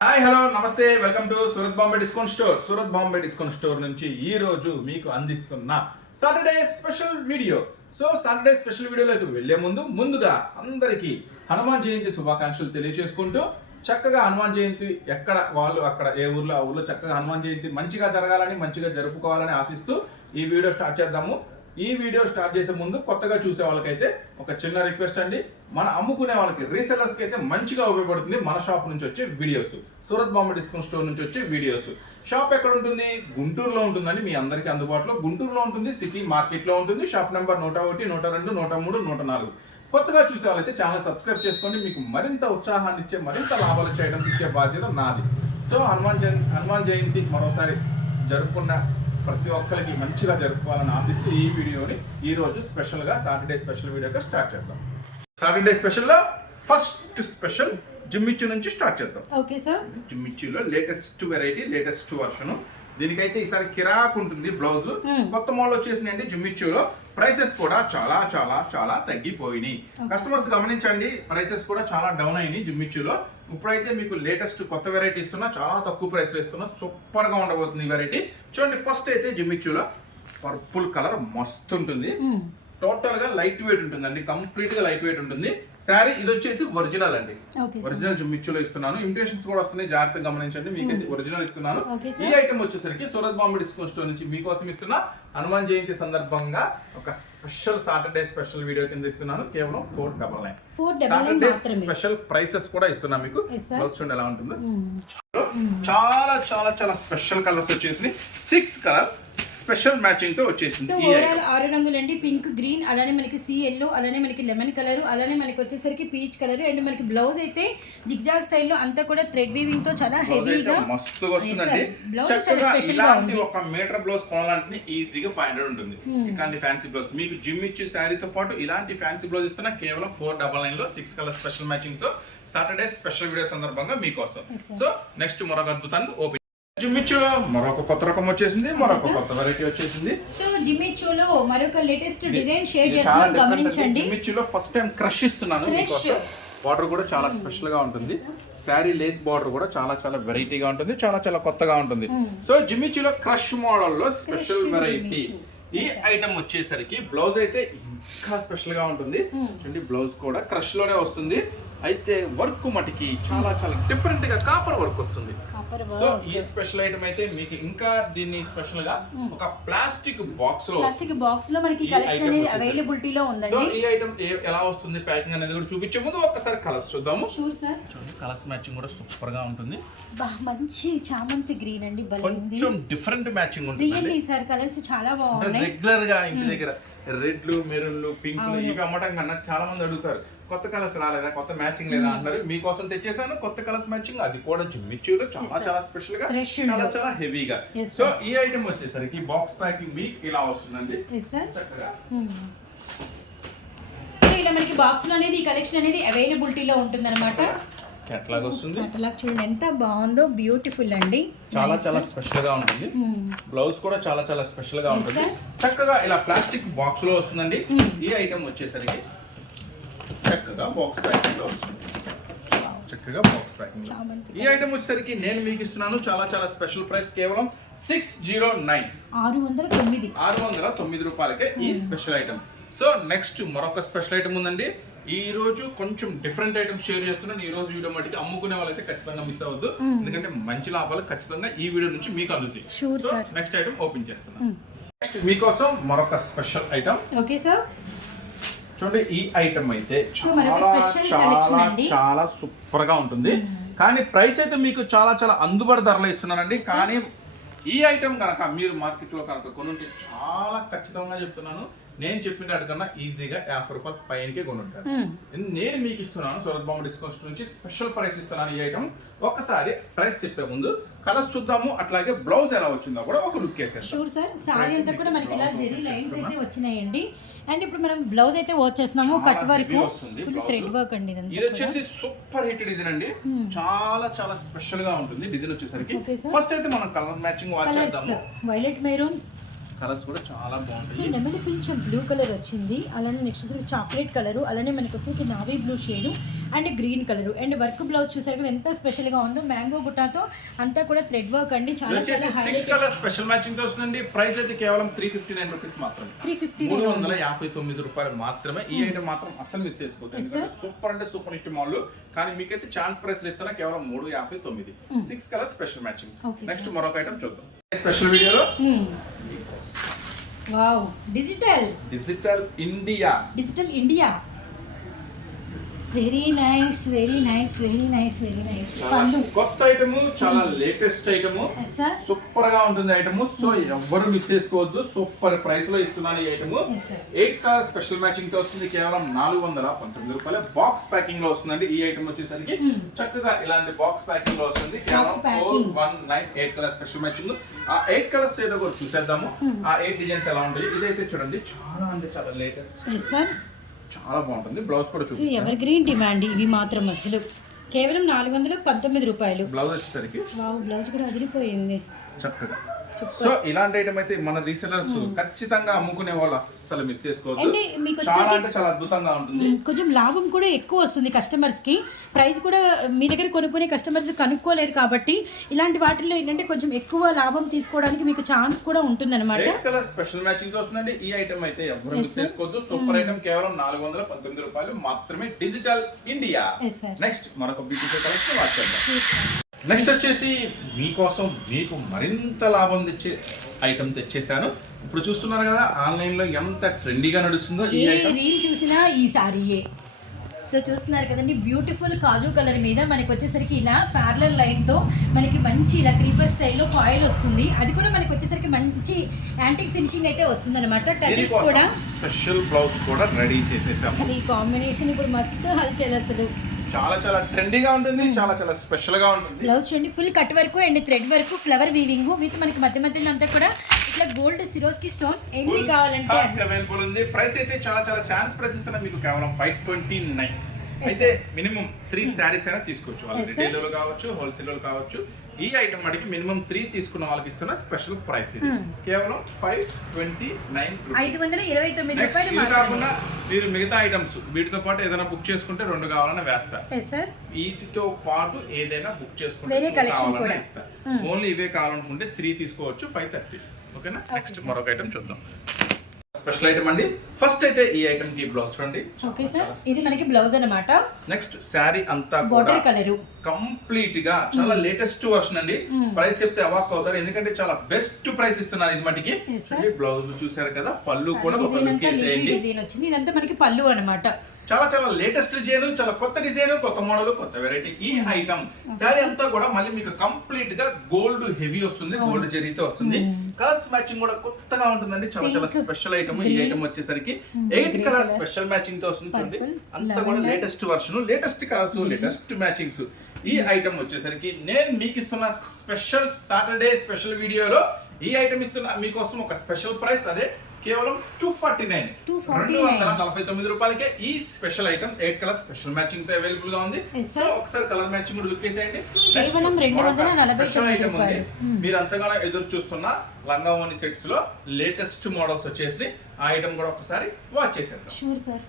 Hi hello నమస్తే welcome to Surat Bombay discount store Surat Bombay discount store నుంచి ఈ రోజు మీకు అందిస్తున్న Saturday special video so Saturday special వీడియోలోకి వెళ్ళే ముందు ముందుగా అందరికీ హనుమాన్ జయంతి శుభాకాంక్షలు తెలియజేసుకుంటూ చక్కగా హనుమాన్ జయంతి ఎక్కడ వాళ్ళు అక్కడ ఏ ఊర్లో ఆ ఊర్లో చక్కగా హనుమాన్ జయంతి మంచిగా జరగాలని మంచిగా జరుపుకోవాలని ఆశిస్తూ ఈ వీడియో స్టార్ట్ చేద్దాము. ఈ వీడియో స్టార్ట్ చేసే ముందు కొత్తగా చూసే వాళ్ళకైతే ఒక చిన్న రిక్వెస్ట్ అండి. మన అమ్ముకునే వాళ్ళకి రీసెలర్స్కి అయితే మంచిగా ఉపయోగపడుతుంది మన షాప్ నుంచి వచ్చే videos Surat Bombay discount store నుంచి వచ్చే వీడియోస్ షాప్ ఎక్కడ ఉంటుంది? గుంటూరులో ఉంటుందండి. మీ అందరికీ అందుబాటులో గుంటూరులో ఉంటుంది సిటీ మార్కెట్లో ఉంటుంది. షాప్ నెంబర్ నూట ఒకటి నూట రెండు నూట మూడు నూట నాలుగు. కొత్తగా చూసే వాళ్ళైతే ఛానల్ సబ్స్క్రైబ్ చేసుకోండి. మీకు మరింత ఉత్సాహాన్ని ఇచ్చే మరింత లాభాలు చేయడం ఇచ్చే బాధ్యత నాది. సో హనుమాన్ జయంతి హనుమాన్ జయంతి మరోసారి జరుపుకున్న ప్రతి ఒక్కరికి మంచిగా జరుపుకోవాలని ఆశిస్తూ ఈ వీడియోని ఈ రోజు స్పెషల్గా సాటర్డే స్పెషల్ వీడియోగా స్టార్ట్ చేద్దాం. సాటర్డే స్పెషల్లో ఫస్ట్ స్పెషల్ జిమ్మిచ్చు నుంచి స్టార్ట్ చేద్దాం. Okay sir. జిమ్మిచ్చులో latest variety latest version దీనికైతే ఈసారి కిరాక్ ఉంటుంది బ్లౌజ్. కొత్త మోడల్ వచ్చేసినాయండి జిమ్మిచ్చులో. ప్రైసెస్ కూడా చాలా చాలా చాలా తగ్గిపోయినాయి. కస్టమర్స్ గమనించండి ప్రైసెస్ కూడా చాలా డౌన్ అయినాయి జిమ్మిచ్చులో. ఇప్పుడైతే మీకు లేటెస్ట్ కొత్త వెరైటీ ఇస్తున్నా చాలా తక్కువ ప్రైస్ ఇస్తున్నా. సూపర్గా ఉండబోతుంది ఈ వెరైటీ. చూడండి ఫస్ట్ అయితే జిమ్మిచ్చులో. పర్పుల్ కలర్ మస్తు ఉంటుంది. టోటల్గా లైట్ వెయిట్ ఉంటుందండి కంప్లీట్గా లైట్ వెయిట్ ఉంటుంది. శారీ ఇది వచ్చేసి ఒరిజినల్ అండి ఒరిజినల్ జుమ్మిచ్చులో ఇస్తున్నాను. ఇమిటేషన్స్ కూడా వస్తున్నాయి జాగ్రత్తగా గమనించండి. మీకైతే ఒరిజినల్ ఇస్తున్నాను. Okay, sir. ఈ ఐటమ్ వచ్చేసరికి సూరత్ బాంబే డిస్కౌంట్ స్టోర్ నుంచి మీకోసం ఇస్తున్నా హనుమాన్ జయంతి సందర్భంగా ఒక స్పెషల్ సాటర్డే స్పెషల్ వీడియో కింద ఇస్తున్నాను. కేవలం four double nine Saturday special prices కూడా ఇస్తున్నా మీకు. చూడండి ఎలా ఉంటుందో. మ్మ్. చాలా చాలా చాలా స్పెషల్ కలర్స్ వచ్చేసి సిక్స్ కలర్ స్పెషల్ మ్యాచింగ్తో వచ్చేసింది సో ఓవరాల్ ఆరు రంగులు అండి. పింక్ గ్రీన్ అలానే మనకి సీ ఎల్లో అలానే మనకి లెమన్ కలర్ అలానే మనకి వచ్చేసరికి పీచ్ కలర్ అండ్ మనకి బ్లౌజ్ అయితే జిగ్జాగ్ స్టైల్లో అంతా కూడా థ్రెడ్ వీవింగ్తో చాలా హెవీగా మస్తుగా వస్తుందండి చక్కగా ఇలాంటి. ఒక మీటర్ బ్లౌజ్ కొనాలంటే ఈజీగా ఫైవ్ హండ్రెడ్ ఉంటుంది. ఇలాంటి ఫ్యాన్సీ బ్లౌజ్ మీకు జిమ్ ఇచ్చి శారీతో పాటు ఇలాంటి ఫ్యాన్సీ బ్లౌజ్ ఇస్తున్నా కేవలం ఫోర్ డబల్ నైన్లో సిక్స్ కలర్ స్పెషల్ మ్యాచింగ్తో సాటర్డే స్పెషల్ వీడియో సందర్భంగా మీకోసం. సో నెక్స్ట్ మరొక అద్భుతాన్ని ఓపెన్ జిమ్మిచ్చులో మరొక కొత్త రకం వచ్చేసింది మరొక. కొత్త వెరైటీ వచ్చేసింది. సో జిమ్మిచ్చోలో మరొక లేటెస్ట్ డిజైన్ షేర్ చేస్తున్నాం. గమనించండి. జిమ్మిచ్చులో ఫస్ట్ టైం క్రష్ ఇస్తున్నాను. మీకోసం. బార్డర్ కూడా చాలా స్పెషల్గా ఉంటుంది. శారీ లేస్ బార్డర్ కూడా చాలా చాలా వెరైటీగా ఉంటుంది చాలా చాలా కొత్తగా ఉంటుంది. సో జిమ్మిచ్చులో క్రష్ మోడల్లో స్పెషల్ వెరైటీ. ఈ ఐటమ్ వచ్చేసరికి బ్లౌజ్ అయితే ఇంకా స్పెషల్గా ఉంటుంది. చూడండి బ్లౌజ్ కూడా క్రష్లోనే వస్తుంది. అయితే వర్క్ మటుకి చాలా చాలా డిఫరెంట్గా కాపర్ వర్క్ వస్తుంది. కాపర్ సో ఈ స్పెషల్ ఐటమ్ అయితే మీకు ఇంకా దీన్ని స్పెషల్గా ఒక ప్లాస్టిక్ బాక్స్లో ప్లాస్టిక్ బాక్స్లో మనకి కలెక్షన్ అనేది వచ్చేసరికి. అవైలబిలిటీలో సో ఉందండి. ఈ ఐటమ్ ఎలా వస్తుంది ప్యాకింగ్ అనేది కూడా చూపించే ముందు ఒక్కసారి కలర్స్ చూద్దాము. షూర్ సార్ చూడండి కలర్స్ మ్యాచింగ్ కూడా సూపర్గా ఉంటుంది. బా మంచి చామంతి గ్రీన్ అండి ఉంది కొంచెం డిఫరెంట్ మ్యాచింగ్ ఉంటుంది రియల్లీ సార్ కలర్స్ చాలా బాగున్నాయి. రెగ్యులర్గా ఇంటి దగ్గర. రెడ్లు మెరూన్లు పింక్లు ఇవి అమ్మటం కన్నా చాలా మంది అడుగుతారు కొత్త కలర్స్ రాలేదా? కొత్త మ్యాచింగ్ లేదా? అంటారు మీకోసం తెచ్చేసాను కొత్త కలర్స్ మ్యాచింగ్ అది కూడా జిమ్మిచ్యూలో చాలా. చాలా స్పెషల్గా చాలా. చాలా హెవీగా. సో ఈ ఐటమ్ వచ్చేసరికి బాక్స్ ప్యాకింగ్ మీకు ఇలా వస్తుందండి. చక్కగా. ఇలా మనకి బాక్స్లో అనేది ఈ కలెక్షన్ అనేది అవైలబిలిటీలో ఉంటుందన్నమాట. వస్తుంది. అట్లా చూడండి ఎంత బాగుందో బ్యూటిఫుల్ అండి. చాలా. చాలా స్పెషల్గా ఉంటుంది. Hmm. బ్లౌజ్ కూడా చాలా చాలా స్పెషల్గా ఉంటుంది. చక్కగా ఇలా ప్లాస్టిక్ బాక్స్లో వస్తుందండి. Hmm. ఈ ఐటమ్ వచ్చేసరికి చక్కగా బాక్స్ ప్యాకింగ్లో వస్తుంది. చక్కగా బాక్స్ ప్యాకింగ్ ఈ ఐటమ్ వచ్చేసరికి నేను మీకు ఇస్తున్నాను. చాలా చాలా స్పెషల్ ప్రైస్ కేవలం సిక్స్ జీరో నైన్ ఆరు వందల తొమ్మిది. ఆరు వందల తొమ్మిది రూపాయలకే ఈ స్పెషల్ ఐటమ్ సో నెక్స్ట్ మరొక స్పెషల్ ఐటమ్ ఉందండి. ఈ రోజు కొంచెం డిఫరెంట్ ఐటమ్ షేర్ చేస్తున్నాను. ఈ రోజు వీడియో మటుకి అమ్ముకునే వాళ్ళైతే ఖచ్చితంగా మిస్ అవ్వద్దు. ఎందుకంటే మంచి లాభాలు ఖచ్చితంగా ఈ వీడియో నుంచి మీకు అందుతాయి. సో. నెక్స్ట్ ఐటమ్ ఓపెన్ చేస్తున్నాను. నెక్స్ట్ మీకోసం మరొక స్పెషల్ ఐటమ్ ఓకే సార్ చూడండి ఈ ఐటమ్ అయితే చాలా చాలా. చాలా సూపర్గా ఉంటుంది కానీ ప్రైస్ అయితే మీకు చాలా చాలా అందుబాటు ధరలో ఇస్తున్నానండి. కానీ ఈ ఐటమ్ కనుక మీరు మార్కెట్లో కనుక కొనుంటే చాలా ఖచ్చితంగా చెప్తున్నాను. నేను చెప్పిన కన్నా ఈజీగా యాభై రూపాయల పైనకే కొనుంటారు. నేను మీకు ఇస్తున్నాను సూరత్ బాంబు డిస్కౌంట్ నుంచి స్పెషల్ ప్రైస్ ఇస్తున్నాను ఈ ఐటమ్. ఒకసారి ప్రైస్ చెప్పే ముందు కలర్స్ చూద్దాము అట్లాగే బ్లౌజ్ ఎలా వచ్చిందో కూడా ఒక లుక్ వేసేస్తాం షూర్ సార్ సారీ అంతా కూడా మనకి ఇలా జెరీ లైన్స్ అయితే వచ్చినాయండి. అండ్ ఇప్పుడు మనం బ్లౌజ్ అయితే వర్క్ చేస్తున్నాము చాలా cut work full. Thread work అండి ఇది వచ్చేసి సూపర్ హిట్ డిజైన్ అండి. చాలా చాలా స్పెషల్గా ఉంటుంది డిజైన్ వచ్చేసరికి. ఫస్ట్ అయితే మనం కలర్ మ్యాచింగ్ వాచ్ చేద్దాము. వైలెట్ మెరూన్ కలర్స్ కూడా చాలా సో బాగుంటాయి నెమలి కొంచెం బ్లూ కలర్ వచ్చింది. అలానే నెక్స్ట్ వచ్చేసరికి చాక్లెట్ కలర్ అలానే మనకి వచ్చేసరికి navy blue shade and green colour. And work blouse చూసారు కదా ఎంత స్పెషల్గా ఉందో. మ్యాంగో బుట్టాతో అంతా కూడా థ్రెడ్ వర్క్ అండి. చాలా వచ్చేసి కలర్ స్పెషల్ మ్యాచింగ్తో వస్తుందండి. ప్రైస్ అయితే కేవలం త్రీ ఫిఫ్టీ నైన్ రూపీస్ మాత్రమే. త్రీ ఫిఫ్టీ మూడు వందల యాభై తొమ్మిది రూపాయలు మాత్రమే. ఈ ఐటమ్ మాత్రం అసలు మిస్ చేసుకోవద్దు. సూపర్ అంటే సూపర్ హిట్ మాల్ కానీ మీకైతే ఛాన్స్ ప్రైస్ ఇస్తున్నా కేవలం మూడు యాభై తొమ్మిది. Six colour special matching next మరొక ఐటమ్ చూద్దాం. స్పెషల్ వీడియోలో wow digital digital India digital India very nice very nice very nice very nice కొత్త ఐటమ్ చాలా లేటెస్ట్ ఐటమ్ సూపర్గా ఉంటుంది ఐటమ్ సో ఎవ్వరు మిస్ చేసుకోవద్దు. సూపర్ ప్రైస్లో ఇస్తున్నాను ఈ ఐటమ్. ఎయిట్ కలర్ స్పెషల్ మ్యాచింగ్తో వస్తుంది. కేవలం నాలుగు వందల పంతొమ్మిది రూపాయలు బాక్స్ ప్యాకింగ్లో వస్తుందండి. ఈ ఐటమ్ వచ్చేసరికి చక్కగా ఇలాంటి బాక్స్ ప్యాకింగ్లో వస్తుంది. కేవలం four. One nine eight colour special matching ఆ ఎయిట్ కలర్స్ ఏదో కూడా చూసేద్దాము. ఆ ఎయిట్ డిజైన్స్ ఎలా ఉంటాయి? ఇదైతే చూడండి. చాలా అంటే చాలా లేటెస్ట్ చాలా బాగుంటుంది. బ్లౌజ్ కూడా సో చూపిస్తాను. ఎవర్ గ్రీన్ డిమాండ్ ఇవి మాత్రం అసలు. కేవలం నాలుగు వందల పంతొమ్మిది రూపాయలు. బ్లౌజ్ వచ్చేసరికి వావ్ బ్లౌజ్ కూడా అదిరిపోయింది. చక్కగా. సో ఇలాంటి ఐటమ్ అయితే మన రీసెలర్స్ ఖచ్చితంగా అమ్ముకునే వాళ్ళు అస్సలు మిస్ చేసుకోవద్దు. మీకు చాలా అంటే చాలా అద్భుతంగా ఉంటుంది. మ్, కొంచెం లాభం కూడా ఎక్కువ వస్తుంది కస్టమర్స్కి ప్రైస్ కూడా మీ దగ్గర కొనుక్కునే కస్టమర్స్ కనుక్కోలేరు కాబట్టి ఇలాంటి వాటిల్లో ఏంటంటే కొంచెం ఎక్కువ లాభం తీసుకోవడానికి మీకు ఛాన్స్ కూడా ఉంటుందన్నమాట. రెడ్ కలర్ స్పెషల్ మ్యాచింగ్ వస్తుందండి. ఈ ఐటమ్ అయితే ఎవరు మిస్ చేసుకోవద్దు. సూపర్ ఐటమ్ కేవలం నాలుగు వందల పంతొమ్మిది రూపాయలు మాత్రమే డిజిటల్ ఇండియా. నెక్స్ట్ మరొక బ్యూటిఫుల్ కలెక్షన్ వాచ్ నెక్స్ట్ వచ్చేసి మీకోసం మీకు మరింత లాభం తెచ్చే ఐటమ్ తెచ్చేసాను. ఇప్పుడు చూస్తున్నారు కదా ఆన్లైన్లో ఎంత ట్రెండీగా నడుస్తుందో ఈ రీల్ చూసినా ఈ సారీయే సో చూస్తున్నారు కదండి బ్యూటిఫుల్ కాజు కలర్ మీద మనకి వచ్చేసరికి ఇలా ప్యారలల్ లైన్తో మనకి మంచి ఇలా క్రీపర్ స్టైల్లో ఫాయిల్ వస్తుంది. అది కూడా మనకి వచ్చేసరికి మంచి యాంటిక్ ఫినిషింగ్ అయితే వస్తుంది అనమాట టజిల్స్ కూడా. స్పెషల్ బ్లౌజ్ కూడా రెడీ చేసేసాము. అసలు ఈ కాంబినేషన్ ఇప్పుడు మస్తు హల్చల్ అసలు. చాలా చాలా ట్రెండీగా ఉంటుంది చాలా చాలా స్పెషల్గా ఉంటుంది. బ్లౌజ్ చూడండి full cut work and thread work flower weaving with మనకి మధ్య మధ్యలో అంతా కూడా ఇట్లా గోల్డ్ సిరోస్కి స్టోన్ ఎన్ని కావాలంటే. అవైలబుల్ ఉంది. ప్రైస్ అయితే చాలా చాలా ఛాన్స్ ప్రైస్ ఇస్తున్నా మీకు కేవలం ఫైవ్ ట్వంటీ నైన్ అయితే మినిమం త్రీ శారీస్ అయినా తీసుకోవచ్చు. వాళ్ళు Yes, sir. రిటైల్ కావచ్చు హోల్సేల్ కావచ్చు. ఈ ఐటమ్ అడిగి మినిమం త్రీ తీసుకున్న వాళ్ళకి ఇస్తున్న స్పెషల్ ప్రైస్ ఇది. Hmm. కేవలం ఫైవ్ ట్వంటీ నైన్ ఇది కాకుండా మీరు మిగతా ఐటమ్స్ వీటితో పాటు ఏదైనా బుక్ చేసుకుంటే రెండు కావాలని వేస్తా. వీటితో పాటు ఏదైనా బుక్ చేసుకుంటే కూడా. ఇస్తా Hmm. ఓన్లీ ఇవే కావాలనుకుంటే త్రీ తీసుకోవచ్చు ఫైవ్ థర్టీ ఓకేనా నెక్స్ట్. మరొక ఐటమ్ చూద్దాం. స్పెషల్ ఐటమ్ అండి. ఫస్ట్ అయితే ఈ ఐటమ్కి బ్లౌజ్ చూడండి. ఓకే సార్ ఇది మనకి బ్లౌజ్ అన్నమాట. నెక్స్ట్ శారీ అంతా కూడా బార్డర్ కలరు కంప్లీట్గా చాలా లేటెస్ట్ వర్షన్ అండి. ప్రైస్ చెప్తే అవాక్ అవుతారు. ఎందుకంటే చాలా బెస్ట్ ప్రైస్ ఇస్తున్నారు ఇది మటుకి. బ్లౌజ్ చూసారు కదా పళ్ళు కూడా ఒక వేసేయండి. డిజైన్ వచ్చింది. ఇదంతా మనకి పళ్ళు అన్నమాట. చాలా చాలా లేటెస్ట్ డిజైన్ చాలా కొత్త డిజైన్ కొత్త మోడల్ కొత్త వెరైటీ ఈ ఐటమ్ శారీ అంతా కూడా మళ్ళీ మీకు కంప్లీట్గా గోల్డ్ హెవీ వస్తుంది గోల్డ్ జరీతో వస్తుంది. కలర్స్ మ్యాచింగ్ కూడా కొత్తగా ఉంటుందండి చాలా చాలా స్పెషల్ ఐటమ్ ఈ ఐటమ్ వచ్చేసరికి hmm, ఎయిట్ కలర్ స్పెషల్ మ్యాచింగ్తో వస్తుంది చూడండి. అంతా కూడా latest version latest colours latest matchings ఈ ఐటమ్ వచ్చేసరికి నేను మీకు ఇస్తున్న స్పెషల్ సాటర్డే స్పెషల్ వీడియోలో ఈ ఐటమ్ ఇస్తున్న మీకోసం ఒక స్పెషల్ ప్రైస్ అదే కేవలం టూ ఫార్టీ నైన్ 249. రెండు వందల నలభై తొమ్మిది రూపాయలకే ఈ special item eight colour special మ్యాచింగ్తో అవైలబుల్గా ఉంది సో. ఒకసారి కలర్ మ్యాచింగ్ కూడా లుక్ వేసేయండి కేవలం Next, రెండు వందల మరొక నలభై special తొమ్మిది item ఉంది. Hmm. మీరు అంతగానో ఎదురు చూస్తున్న లంగావోని సెట్స్లో లేటెస్ట్ మోడల్స్ వచ్చేసి ఆ ఐటమ్ కూడా ఒకసారి వాచ్ చేసేద్దాం షూర్ సార్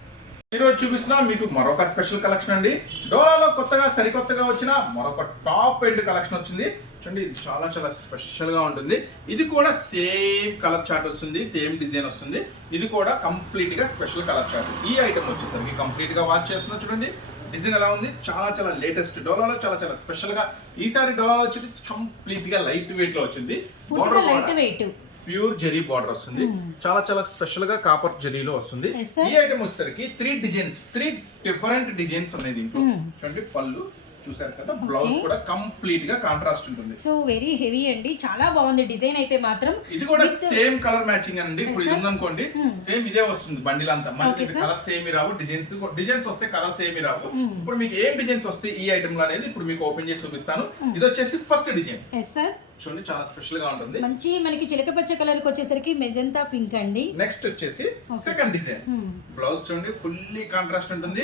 ఈరోజు చూపిస్తున్నా మీకు మరొక స్పెషల్ కలెక్షన్ అండి డోలాలో కొత్తగా సరికొత్తగా వచ్చిన మరొక టాప్ ఎండ్ కలెక్షన్ వచ్చింది చూడండి ఇది చాలా చాలా స్పెషల్గా ఉంటుంది. ఇది కూడా సేమ్ కలర్ చార్ట్ వస్తుంది సేమ్ డిజైన్ వస్తుంది. ఇది కూడా కంప్లీట్గా స్పెషల్ కలర్ చార్ట్. ఈ ఐటమ్ వచ్చేసరికి కంప్లీట్గా వాచ్ చేస్తున్నా చూడండి. డిజైన్ ఎలా ఉంది? చాలా చాలా లేటెస్ట్ డోలాలో చాలా చాలా స్పెషల్గా ఈసారి డోలాలో వచ్చి కంప్లీట్గా లైట్ వెయిట్లో వచ్చింది. Border లైట్ కూడా వెయిట్ ప్యూర్ జెరీ బార్డర్ వస్తుంది. చాలా చాలా స్పెషల్గా కాపర్ జెరీలో వస్తుంది. ఈ ఐటమ్ వచ్చేసరికి three designs three different designs ఉన్నాయి దీంట్లో. Hmm. చూడండి పళ్ళు చూసారు కదా బ్లౌజ్. కూడా కంప్లీట్గా కాంట్రాస్ట్ ఉంటుంది. సో వెరీ హెవీ అండి. చాలా బాగుంది డిజైన్ అయితే మాత్రం. ఇది కూడా సేమ్ కలర్ మ్యాచింగ్ అండి. ఇప్పుడు ఇది. ఉందనుకోండి Hmm. సేమ్ ఇదే వస్తుంది బండిల్ అంతా మనకి. కలర్స్ ఏమి రావు డిజైన్స్ డిజైన్స్ వస్తే కలర్స్ ఏమి రావు. Hmm. ఇప్పుడు మీకు ఏం డిజైన్స్ వస్తాయి ఈ ఐటమ్లో అనేది ఇప్పుడు మీకు ఓపెన్ చేసి చూపిస్తాను. ఇది వచ్చేసి ఫస్ట్ డిజైన్ ఎస్ సార్ చూడండి చాలా స్పెషల్గా ఉంటుంది. మంచి మనకి చిలక పచ్చ కలర్కి వచ్చేసరికి మెజంతా పింక్ అండి. నెక్స్ట్ వచ్చేసి సెకండ్ డిజైన్ Hmm. బ్లౌజ్ చూడండి ఫుల్లీ కాంట్రాస్ట్ ఉంటుంది.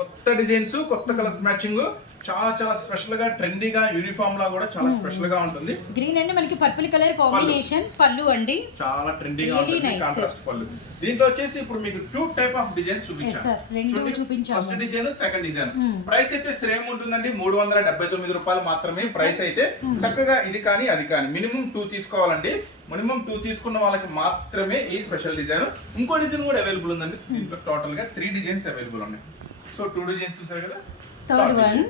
కొత్త డిజైన్స్ కొత్త కలర్స్ మ్యాచింగ్ చాలా చాలా స్పెషల్గా ట్రెండీగా యూనిఫామ్ లా కూడా చాలా స్పెషల్గా ఉంటుంది. గ్రీన్ అండి మనకి పర్పుల్ కలర్ కాంబినేషన్ పళ్ళు. అండి. చాలా ట్రెండీగా ఉంటుంది. కాంట్రాస్ట్ పళ్ళు. దీంట్లో వచ్చేసి ఇప్పుడు మీకు టూ టైప్ ఆఫ్ డిజైన్స్ చూపించాము. First design second design Hmm. Price అయితే సేమ్ ఉంటుందండి మూడు వందల డెబ్బై తొమ్మిది రూపాయలు మాత్రమే. ప్రైస్ అయితే. Hmm. చక్కగా ఇది కానీ అది కానీ. మినిమం టూ తీసుకోవాలండి. మినిమం టూ తీసుకున్న వాళ్ళకి మాత్రమే ఈ స్పెషల్ డిజైన్ ఇంకో డిజైన్ కూడా అవైలబుల్ ఉందండి. Hmm. దీంట్లో టోటల్గా త్రీ డిజైన్స్ అవైలబుల్ ఉన్నాయి. సో టూ డిజైన్స్ చూసారు కదా? Third one.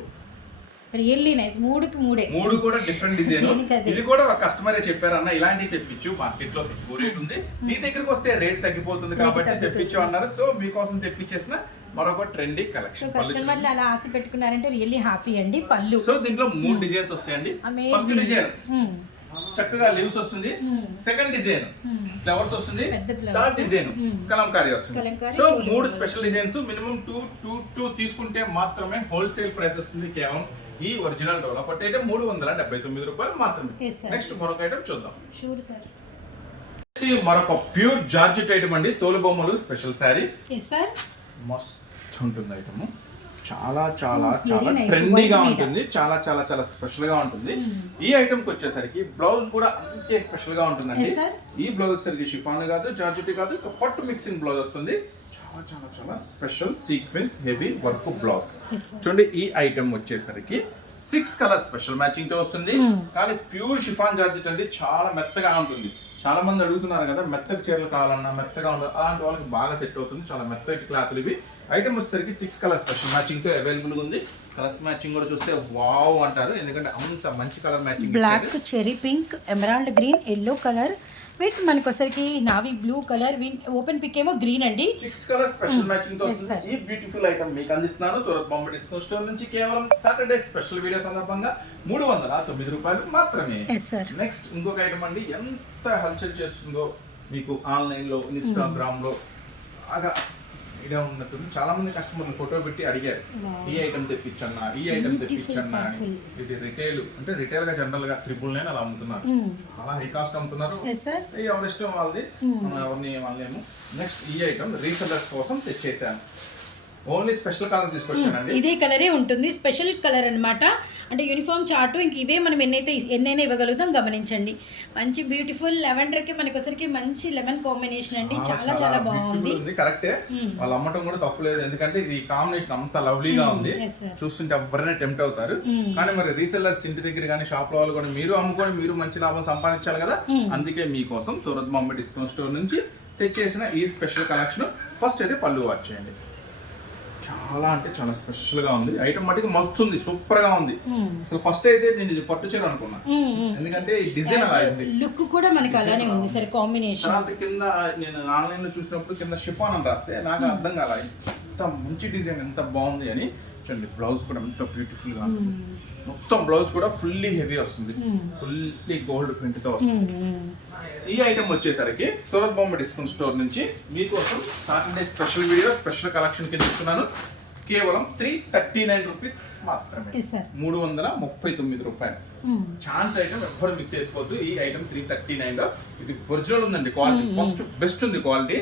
రియల్లీ నైస్ మూడుకి మూడే. మూడు కూడా డిఫరెంట్ డిజైన్. ఇది కూడా ఒక కస్టమరే చెప్పారు అన్న ఇలాంటివి తెప్పించు మార్కెట్లో ఎక్కువ రేట్ ఉంది. నీ దగ్గరికి వస్తే రేట్ తగ్గిపోతుంది కాబట్టి. తెప్పించు అన్నారు. సో మీకోసం తెప్పించేసిన మరొక ట్రెండీ కలెక్షన్ కస్టమర్లు అలా ఆశ పెట్టుకున్నారంటే రియల్లీ హ్యాపీ అండి పళ్ళు. సో దీంట్లో మూడు డిజైన్స్ వస్తాయండి. ఫస్ట్ డిజైన్ చక్కగా లీవ్స్ వస్తుంది. సెకండ్ డిజైన్ ఫ్లవర్స్ వస్తుంది. Third design. కలంకారీ వస్తుంది. సో మూడు. Special designs minimum two two two తీసుకుంటే మాత్రమే హోల్సేల్ ప్రైస్ వస్తుంది కేవలం ఈ ఒరిజినల్ డెవలప్ అయితే మూడు వందల డెబ్బై తొమ్మిది రూపాయలు మాత్రమే. నెక్స్ట్ మరొక ఐటమ్ చూద్దాం షూర్ సార్ మరొక ప్యూర్ జార్జెట్ ఐటమ్ అండి తోలు బొమ్మలు స్పెషల్ శారీ మస్త్ ఉంటుంది ఐటమ్ చాలా చాలా చాలా. ట్రెండీగా. ఉంటుంది చాలా చాలా చాలా స్పెషల్గా ఉంటుంది Hmm. ఈ ఐటమ్కి వచ్చేసరికి బ్లౌజ్ కూడా అంతే స్పెషల్గా ఉంటుందండి. ఈ బ్లౌజ్ సరికి షిఫాన్ కాదు జార్జెట్ కాదు పట్టు మిక్సింగ్ బ్లౌజ్ వస్తుంది చాలా చాలా special sequence heavy work blouse చూడండి ఈ ఐటమ్ వచ్చేసరికి సిక్స్ కలర్ స్పెషల్ మ్యాచింగ్తో వస్తుంది. Hmm. కానీ ప్యూర్ షిఫాన్ జార్జెట్ అండి చాలా మెత్తగా ఉంటుంది. చాలా మంది అడుగుతున్నారు కదా మెత్తటి చీరలు కావాలన్నా మెత్తగా ఉండాలి అలాంటి వాళ్ళకి బాగా సెట్ అవుతుంది. చాలా మెత్తటి క్లాత్లు ఇవి. ఐటమ్ వచ్చేసరికి సిక్స్ కలర్ స్పెషల్ మ్యాచింగ్తో అవైలబుల్ ఉంది. కలర్స్ మ్యాచింగ్ కూడా చూస్తే వావ్ అంటారు. ఎందుకంటే అంత మంచి colour matching black cherry pink emerald green yellow colour with మనకి వచ్చరికి navy blue colour open pick ఏమో గ్రీన్ అండి. సిక్స్ కలర్ స్పెషల్ మ్యాచింగ్తో Hmm. ఈ బ్యూటిఫుల్ ఐటమ్ మీకు అందిస్తున్నాను సూరత్ బాంబే డిస్కౌంట్ స్టోర్ నుంచి కేవలం సాటర్డే స్పెషల్ వీడియో సందర్భంగా మూడు వందల తొమ్మిది రూపాయలు మాత్రమే. నెక్స్ట్ ఇంకొక ఐటమ్ అండి. ఎంత హల్చల్ చేస్తుందో మీకు ఆన్లైన్లో ఇన్స్టాగ్రామ్లో బాగా ఐడియా ఉన్నట్టుంది. చాలా మంది కస్టమర్లు ఫోటో పెట్టి అడిగారు. ఈ ఐటమ్ తెప్పించన్నా ఈ ఐటమ్ తెప్పించన్నా అని. ఇది రిటైల్ అంటే రిటైల్గా జనరల్గా త్రిపుల్ నైన్ అలా అమ్ముతున్నారు. చాలా హై కాస్ట్ అమ్ముతున్నారు. ఇది ఎవరి ఇష్టం వాళ్ళది ఎవరిని వాళ్ళేమో నెక్స్ట్ ఈ ఐటమ్ రీసెలర్స్ కోసం తెచ్చేసాను ఓన్లీ స్పెషల్ కలర్ తీసుకొచ్చానండి ఇదే కలరే ఉంటుంది స్పెషల్ కలర్ అన్నమాట. అంటే యూనిఫామ్ చార్ట్ ఇంక ఇవే మనం ఎన్నైతే ఎన్నైనా ఇవ్వగలుగుతాం గమనించండి. మంచి బ్యూటిఫుల్ లెవెండర్కి మనకి వచ్చరికి మంచి లెమన్ కాంబినేషన్ అండి. చాలా చాలా బాగుంది. కరెక్టే. వాళ్ళు అమ్మటం కూడా తప్పులేదు ఎందుకంటే ఇది కాంబినేషన్ అంత లవ్లీగా ఉంది. చూస్తుంటే ఎవరైనా టెంప్ట్ అవుతారు. కానీ మరి రీసెల్లర్స్ ఇంటి దగ్గర కానీ షాప్లో వాళ్ళు కూడా మీరు అమ్ముకొని మీరు మంచి లాభం సంపాదించాలి కదా. అందుకే మీకోసం సూరత్ బాంబే డిస్కౌంట్ స్టోర్ నుంచి తెచ్చేసిన ఈ స్పెషల్ కలెక్షన్ ఫస్ట్ అయితే పళ్ళు వాచ్ చేయండి. చాలా అంటే చాలా స్పెషల్గా ఉంది. ఐటమ్ మటుకు మస్తు ఉంది. సూపర్గా ఉంది. అసలు ఫస్ట్ అయితే నేను ఇది పట్టు చీర అనుకున్నా. ఎందుకంటే ఈ డిజైన్ అలా ఉంది లుక్ కూడా మనకి అలానే ఉంది సరే కాంబినేషన్ తర్వాత కింద నేను ఆన్లైన్లో చూసినప్పుడు కింద షిఫాన్ అని రాస్తే నాకు అర్థం కాల. ఎంత మంచి డిజైన్ ఎంత బాగుంది అని చూడండి. బ్లౌజ్ కూడా ఎంత బ్యూటిఫుల్గా ఉంది. మొత్తం బ్లౌజ్ కూడా ఫుల్లీ హెవీ వస్తుంది. ఫుల్లీ గోల్డ్ ప్రింట్తో వస్తుంది. ఈ ఐటమ్ వచ్చేసరికి సూరత్ బాంబే డిస్కౌంట్ స్టోర్ నుంచి మీకోసం Saturday special video special collection కింద ఇస్తున్నాను. కేవలం త్రీ థర్టీ నైన్ రూపీస్ మాత్రమే మూడు వందల ముప్పై తొమ్మిది రూపాయలు. ఛాన్స్ ఐటమ్ ఎవ్వరు మిస్ చేసుకోవద్దు. ఈ ఐటమ్ త్రీ థర్టీ నైన్లో ఇది ఒరిజినల్ ఉందండి క్వాలిటీ ఫస్ట్ బెస్ట్ ఉంది క్వాలిటీ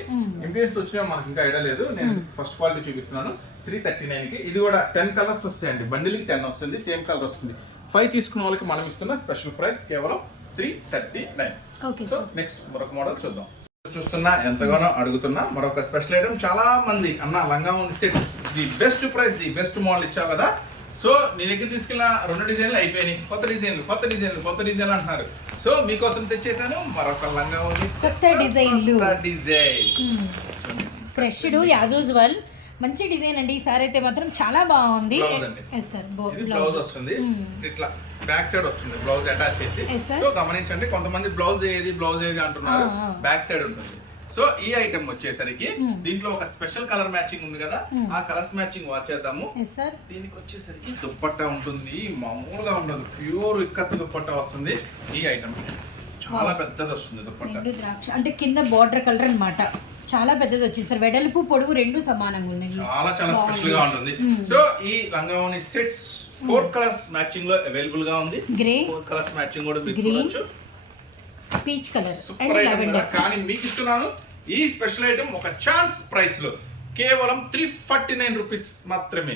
ఎంపీఎస్ వచ్చినా మనకి ఇంకా ఐడియా లేదు. నేను ఫస్ట్ క్వాలిటీ చూపిస్తున్నాను. త్రీ థర్టీ నైన్కి ఇది కూడా టెన్ కలర్స్ వస్తాయండి. బండిల్కి టెన్ వస్తుంది సేమ్ కలర్ వస్తుంది. ఫైవ్ తీసుకున్న వాళ్ళకి మనం ఇస్తున్న స్పెషల్ ప్రైస్ కేవలం three thirty nine okay so next మరొక మోడల్ చూద్దాం. చూస్తున్నా ఎంతగానో అడుగుతున్నా మరొక స్పెషల్ ఐటమ్ చాలా మంది అన్న లంగా sets the best price the best model ఇచ్చావు కదా. సో నీ దగ్గర తీసుకెళ్ళిన రెండు డిజైన్లు అయిపోయినాయి. కొత్త డిజైన్లు కొత్త డిజైన్లు కొత్త డిజైన్లు అంటున్నారు. సో మీకోసం తెచ్చేసాను మరొక లంగా కొత్త డిజైన్లు. డిజైన్ క్రష్డ్ యాజూజువల్ మంచి డిజైన్ అండి. ఈసారి అయితే మాత్రం చాలా బాగుంది. బ్లౌజ్ వస్తుంది. ఇట్లా బ్యాక్ సైడ్ వస్తుంది బ్లౌజ్ అటాచ్ చేసి. సో గమనించండి కొంతమంది బ్లౌజ్ ఏది బ్లౌజ్ ఏది అంటున్నారు. బ్యాక్ సైడ్ ఉంటుంది. సో ఈ ఐటమ్ వచ్చేసరికి దీంట్లో ఒక స్పెషల్ కలర్ మ్యాచింగ్ ఉంది కదా ఆ కలర్స్ మ్యాచింగ్ వాచ్ చేద్దాము. దీనికి వచ్చేసరికి దుప్పట్టా ఉంటుంది మామూలుగా ఉండదు ప్యూర్ ఇక్కత్ దుప్పట్టా వస్తుంది ఈ ఐటమ్ చాలా పెద్దది వస్తుంది దుప్పట్టా. అంటే కింద బార్డర్ కలర్ అన్నమాట. చాలా పెద్దది వచ్చింది సార్ వెడల్పు పొడుగు రెండు సమానంగా ఉన్నాయి. చాలా చాలా స్పెషల్గా ఉంటుంది. Hmm. సో ఈ లంగావని సెట్స్ ఫోర్ కలర్స్ మ్యాచింగ్లో అవైలబుల్గా ఉంది. గ్రే ఫోర్ కలర్స్ మ్యాచింగ్ కూడా మీకు. చూడొచ్చు. Peach colour and super item కానీ మీకు ఇస్తున్నాను ఈ స్పెషల్ ఐటమ్ ఒక ఛాన్స్ ప్రైస్లో కేవలం త్రీ ఫార్టీ నైన్ రూపీస్ మాత్రమే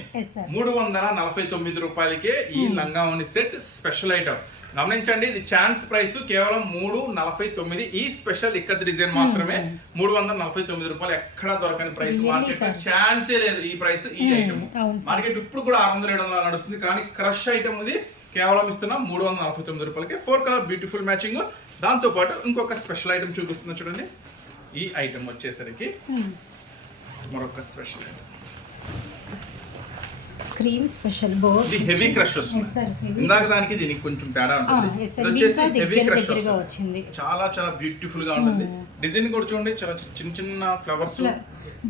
మూడు వందల నలభై తొమ్మిది రూపాయలకే ఈ లంగావని సెట్ స్పెషల్ ఐటమ్ గమనించండి ఇది ఛాన్స్ ప్రైస్ కేవలం మూడు నలభై తొమ్మిది ఈ స్పెషల్ ఇక్కత్ డిజైన్ మాత్రమే. మూడు వందల నలభై తొమ్మిది రూపాయలు ఎక్కడా దొరకని ప్రైస్ మార్కెట్. ఛాన్సే లేదు ఈ ప్రైస్ ఈ Hmm, ఐటమ్ sir. మార్కెట్ ఇప్పుడు కూడా ఆరు వందల ఏడు వందల నడుస్తుంది కానీ క్రష్ ఐటమ్ ఇది కేవలం ఇస్తున్నాం మూడు వందల నలభై తొమ్మిది రూపాయలకి. ఫోర్ కలర్ బ్యూటిఫుల్ మ్యాచింగ్ దాంతో పాటు ఇంకొక స్పెషల్ ఐటమ్ చూపిస్తున్నా చూడండి. ఈ ఐటమ్ వచ్చేసరికి మరొక స్పెషల్. క్రీమ్ స్పెషల్ బోర్స్. హెవీ క్రష్ వస్తుంది. ఇందాక దానికి దీనికి కొంచెం తేడా ఉంటుంది. వచ్చేసి హెవీ క్రష్ వచ్చింది. చాలా చాలా బ్యూటిఫుల్గా ఉంటుంది డిజైన్ కూడా చూడండి చాలా చిన్న చిన్న ఫ్లవర్స్.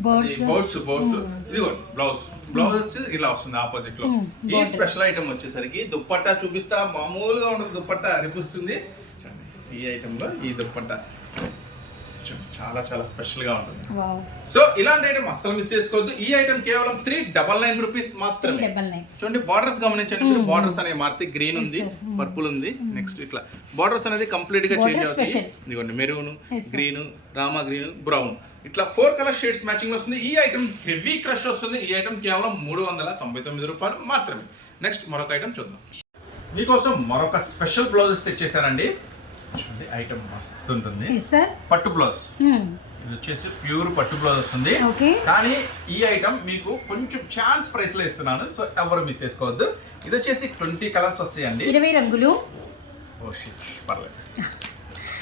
బర్డ్స్ బోర్డ్స్ బోర్డ్స్ ఇది బ్లౌజ్. బ్లౌజ్ వచ్చి ఇలా వస్తుంది ఆపోజిట్లో. Hmm, ఈ. స్పెషల్ ఐటమ్ వచ్చేసరికి దుప్పట్టా చూపిస్తా. మామూలుగా ఉండదు దుప్పట్టా అరిపిస్తుంది చూడండి, ఈ ఐటమ్లో ఈ దుప్పట్టా. చాలా చాలా స్పెషల్గా ఉంటుంది. సో ఇలాంటి ఐటమ్ అస్సలు మిస్ చేసుకోవద్దు. ఈ ఐటమ్ కేవలం three double nine rupees three మాత్రమే చూడండి బార్డర్స్ గమనించండి. మీరు బార్డర్స్ అనేవి మారితే గ్రీన్ ఉంది sir. Hmm. పర్పుల్ ఉంది. నెక్స్ట్ ఇట్లా. బార్డర్స్ అనేది కంప్లీట్గా చేంజ్ special. ఇదిగోండి maroon. Green Rama green brown ఇట్లా ఫోర్ కలర్ షేడ్స్ మ్యాచింగ్ వస్తుంది. ఈ ఐటమ్ హెవీ క్రష్ వస్తుంది. ఈ ఐటమ్ కేవలం మూడు వందల తొంభై తొమ్మిది రూపాయలు మాత్రమే. నెక్స్ట్ మరొక ఐటమ్ చూద్దాం. మీకోసం మరొక స్పెషల్ బ్లౌజెస్ తెచ్చేసానండి చూడండి ఐటమ్ మస్తు ఉంటుంది. పట్టు బ్లౌజ్. ఇది వచ్చేసి ప్యూర్ పట్టు బ్లౌజ్ వస్తుంది. కానీ ఈ ఐటమ్ మీకు కొంచెం ఛాన్స్ ప్రైస్లో ఇస్తున్నాను సో ఎవరు మిస్ చేసుకోవద్దు. ఇది వచ్చేసి ట్వంటీ కలర్స్ వస్తాయండి. ఇరవై రంగులు. ఓ షిట్ పర్లేదు.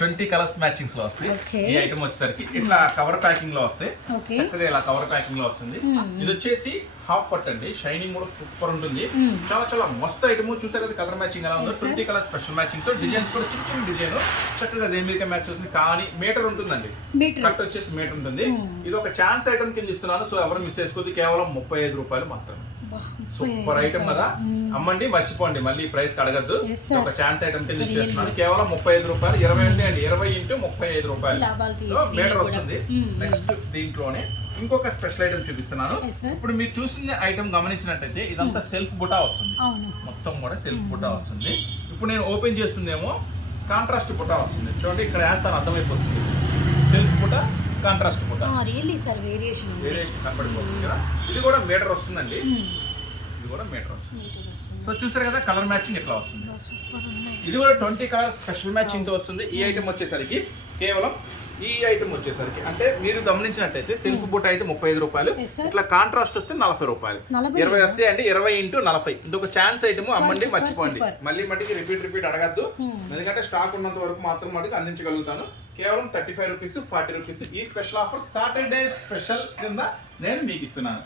ట్వంటీ కలర్స్ మ్యాచింగ్స్లో వస్తాయి. ఈ ఐటమ్ వచ్చేసరికి ఇట్లా కవర్ ప్యాకింగ్లో వస్తాయి. చక్కగా ఇలా కవర్ ప్యాకింగ్లో వస్తుంది. ఇది వచ్చేసి హాఫ్ పట్ అండి. షైనింగ్ కూడా సూపర్ ఉంటుంది. చాలా చాలా మస్తు ఐటమ్. చూసారు కదా కలర్ మ్యాచింగ్ ఎలా ఉందో. ట్వంటీ కలర్ స్పెషల్ మ్యాచింగ్తో డిజైన్స్ కూడా చిన్న చిన్న డిజైన్. చక్కగా దేని మీద మ్యాచ్ అవుతుంది కానీ మీటర్ ఉంటుందండి. కట్ వచ్చేసి మీటర్ ఉంటుంది. ఇది ఒక ఛాన్స్ ఐటమ్ కింద ఇస్తున్నాను. సో ఎవరు మిస్ చేసుకోవద్దు. కేవలం ముప్పై ఐదు రూపాయలు మాత్రమే. సూపర్ ఐటమ్ కదా. అమ్మండి మర్చిపోండి మళ్ళీ ప్రైస్ అడగద్దు. ఒక ఛాన్స్ ఐటమ్ కింద. ఇచ్చేస్తున్నాను. కేవలం ముప్పై ఐదు రూపాయలు ఇరవై ఉంది అండి ఇరవై ఇంటూ ముప్పై ఐదు రూపాయలు. మీటర్. వస్తుంది. నెక్స్ట్ దీంట్లోనే ఇంకొక స్పెషల్ ఐటమ్ చూపిస్తున్నాను. ఇప్పుడు మీరు చూసిన ఐటమ్ గమనించినట్టయితే ఇదంతా సెల్ఫ్ బుటా వస్తుంది. మొత్తం కూడా సెల్ఫ్ బుటా వస్తుంది. ఇప్పుడు నేను ఓపెన్ చేస్తుందేమో కాంట్రాస్ట్ బుటా వస్తుంది. చూడండి ఇక్కడ వేస్తాను అర్థమైపోతుంది. సెల్ఫ్ బుటా కాంట్రాస్ట్ బుటా రియల్లీ సార్ వేరియేషన్ ఉంది. వేరియేషన్ కనపడిపోతుంది కదా. ఇది కూడా మీటర్ వస్తుందండి. మ్మ్. ఇది కూడా మీటర్ వస్తుంది. సో చూసారు కదా కలర్ మ్యాచింగ్ ఎట్లా వస్తుంది? ఇది కూడా ట్వంటీ కలర్ స్పెషల్ మ్యాచింగ్తో వస్తుంది. ఈ ఐటమ్ వచ్చేసరికి కేవలం ఈ ఐటమ్ వచ్చేసరికి. అంటే మీరు గమనించినట్టయితే సెల్ఫ్ బుట్ అయితే ముప్పై ఐదు రూపాయలు. ఇట్లా కాంట్రాస్ట్ వస్తే నలభై రూపాయలు. ఇరవై వస్తాయి అండి ఇరవై ఇంటూ నలభై. ఇంకొక ఛాన్స్ ఐటమ్ అమ్మండి మర్చిపోండి. మళ్ళీ మట్టికి రిపీట్ రిపీట్ అడగద్దు. Hmm. ఎందుకంటే స్టాక్ ఉన్నంత వరకు మాత్రం మటుకు అందించగలుగుతాను. కేవలం thirty five rupees forty rupees ఈ స్పెషల్ ఆఫర్ సాటర్డే స్పెషల్ కింద నేను మీకు ఇస్తున్నాను.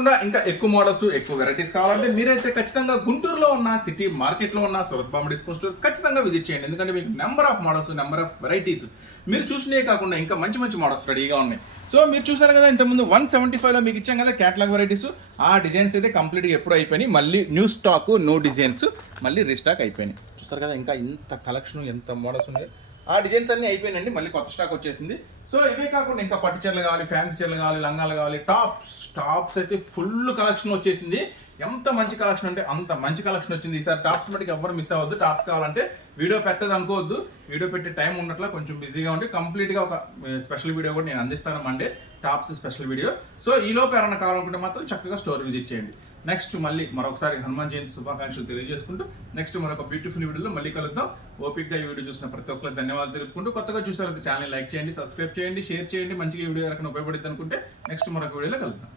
కాకుండా ఇంకా ఎక్కువ మోడల్స్ ఎక్కువ వెరైటీస్ కావాలంటే మీరైతే ఖచ్చితంగా గుంటూరులో ఉన్న సిటీ మార్కెట్లో ఉన్న సూరత్ బాంబు డిస్కౌంట్ స్టోర్ ఖచ్చితంగా విజిట్ చేయండి. ఎందుకంటే మీకు number of models number of varieties మీరు చూసినవి కాకుండా ఇంకా మంచి మంచి మోడల్స్ రెడీగా ఉన్నాయి. సో మీరు చూసారు కదా ఇంతకుముందు వన్ సెవెంటీ ఫైవ్లో మీకు ఇచ్చాం కదా క్యాటలాగ్ వెరైటీస్ ఆ డిజైన్స్ అయితే కంప్లీట్గా ఎప్పుడు అయిపోయినాయి. మళ్ళీ న్యూ స్టాక్ న్యూ డిజైన్స్ మళ్ళీ రీస్టాక్ అయిపోయినాయి. చూస్తారు కదా ఇంకా ఇంత కలెక్షన్ ఎంత మోడల్స్ ఉన్నాయి. ఆ డిజైన్స్ అన్ని అయిపోయినండి మళ్ళీ కొత్త స్టాక్ వచ్చేసింది. సో ఇవే కాకుండా ఇంకా పట్టు చీరలు కావాలి ఫ్యాన్సీ చీరలు కావాలి లంగాలు కావాలి టాప్స్ టాప్స్ అయితే ఫుల్ కలెక్షన్ వచ్చేసింది. ఎంత మంచి కలెక్షన్ అంటే అంత మంచి కలెక్షన్ వచ్చింది. ఈసారి టాప్స్ మటుకు ఎవరు మిస్ అవ్వద్దు. టాప్స్ కావాలంటే వీడియో పెట్టదు అనుకోవద్దు. వీడియో పెట్టే టైం ఉన్నట్లు కొంచెం బిజీగా ఉండి కంప్లీట్గా ఒక స్పెషల్ వీడియో కూడా నేను అందిస్తాను Monday tops special video so ఈలోపు ఎవరైనా కావాలనుకుంటే మాత్రం చక్కగా స్టోర్ విజిట్ చేయండి. నెక్స్ట్ మళ్ళీ మరొకసారి హనుమాన్ జయంతి శుభాకాంక్షలు తెలియజేసుకుంటూ నెక్స్ట్ మరొక బ్యూటిఫుల్ వీడియోలో మళ్ళీ కలుద్దాం. ఓపిక్గా ఈ వీడియో చూసిన ప్రతి ఒక్కరికి ధన్యవాదాలు తెలుపుకుంటూ కొత్తగా చూసారైతే ఛానల్ లైక్ చేయండి సబ్స్క్రైబ్ చేయండి షేర్ చేయండి. మంచిగా వీడియో ఎవరికైనా ఉపయోగపడుతుంది అనుకుంటే నెక్స్ట్ మరొక వీడియోలో కలుద్దాం.